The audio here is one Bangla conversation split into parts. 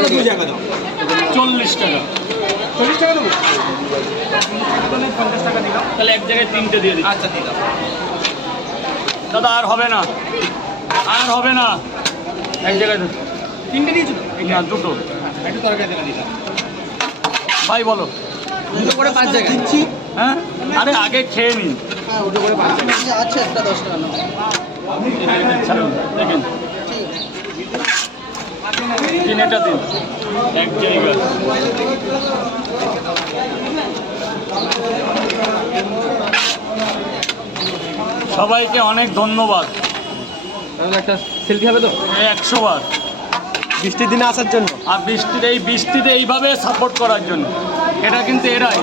এগুলো 2 টাকা দাও। 40 টাকা। 40 টাকা দেবো? 50 টাকা দিলাম। তাহলে এক জায়গায় 3টে দিয়ে দিই। আচ্ছা দিলাম। দাদা আর হবে না, আর হবে না, এক জায়গায় 3টে দিয়েছো তো? না, দুটো। একটু তরকারি তেলা দিলাম। ভাই বলো। দুটো করে 5 জায়গা দিচ্ছি। হ্যাঁ, আরে আগে খেয়ে নিন। হ্যাঁ, দুটো করে 5 জায়গা। আচ্ছা একটা 10 টাকা নাও। ছাড়ুন, দেখেন তিনটা দিন এক জায়গা। সবাইকে অনেক ধন্যবাদ। তাহলে একটা সেলফি হবে তো? 100 বার। বৃষ্টির দিনে আসার জন্য। আর বৃষ্টিতে এইভাবে সাপোর্ট করার জন্য। এটা কিন্তু এরাই,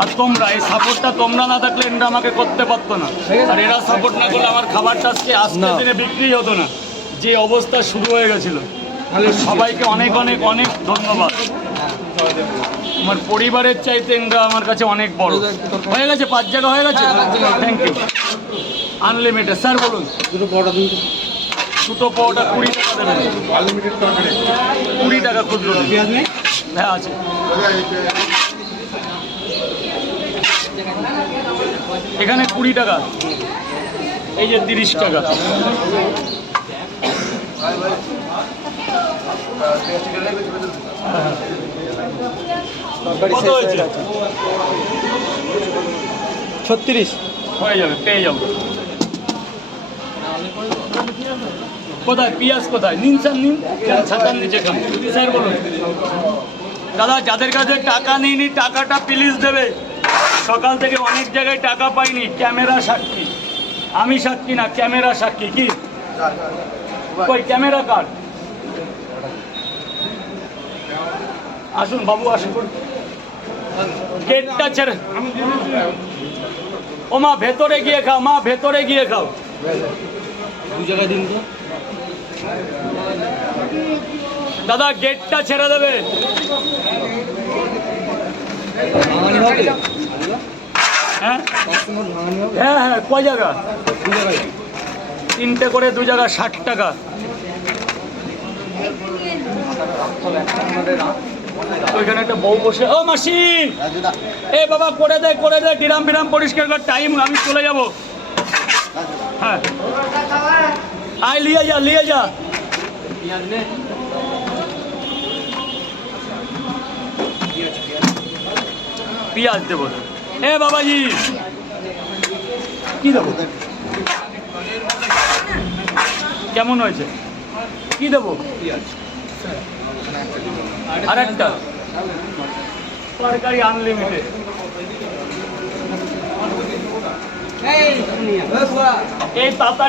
আর তোমরা এই সাপোর্টটা তোমরা না থাকলে এটা আমাকে করতে পারতো না। আর এরা সাপোর্ট না করলে আমার খাবারটা আজকের দিনে বিক্রি হতো না, যে অবস্থা শুরু হয়ে গেছিল। তাহলে সবাইকে অনেক অনেক অনেক ধন্যবাদ। আমার পরিবারের চাইতে এটা আমার কাছে অনেক বড়। হয়ে গেছে 5 জায়গা হয়ে গেছে। Thank you. আনলিমিটেড। স্যার বলুন। দুটো পরোটা দিন। দুটো পাওয়াটা 20 টাকা দেবেন। আনলিমিটেড তরকারি। 20 টাকা খুচরো দেবেন। পেঁয়াজ নেই? হ্যাঁ আছে। এখানে 20 টাকা, এই যে 30 টাকা। কত হয়েছে? 36 হয়ে যাবে, পেয়ে যাবো। কোথায় পেঁয়াজ, কোথায়? নিন স্যার, নিন। ছাতার নিচে খান। স্যার বলুন। দাদা, যাদের কাছে টাকা নিইনি টাকাটা প্লিজ দেবে। সকাল থেকে অনেক জায়গায় টাকা পাইনি, ক্যামেরা সাক্ষী। আমি সাক্ষী না, ক্যামেরা সাক্ষী। কি কই ক্যামেরা কার? আসুন বাবু, আসুন। গেটটা ছেড়ে। ও মা, ভেতরে গিয়ে খাও, মা ভেতরে গিয়ে খাও। 2 জায়গা দিন তো। দাদা, গেটটা ছেড়ে দেবে। ভাঙানি হবে? হ্যাঁ কাস্টমার ভাঙানি হবে? হ্যাঁ হ্যাঁ, কয় জায়গা? 2 জায়গা। 3টে করে 2 জায়গা 60 টাকা। ওইখানে একটা বউ বসে। ও মাসি, এ বাবা করে দে, করে দে, ডিরাম ফিরাম পরিষ্কার কর, টাইম আমি চলে যাব। হ্যাঁ, আয় লিয়ে যা, লিয়ে যা। পেঁয়াজ নেই? পেঁয়াজ দেবো। এ বাবাজি, কি দেবো? কেমন হয়েছে? কি দেবো? পেঁয়াজ। আর একটা তরকারি আনলিমিটেড। এই তাড়াতাড়ি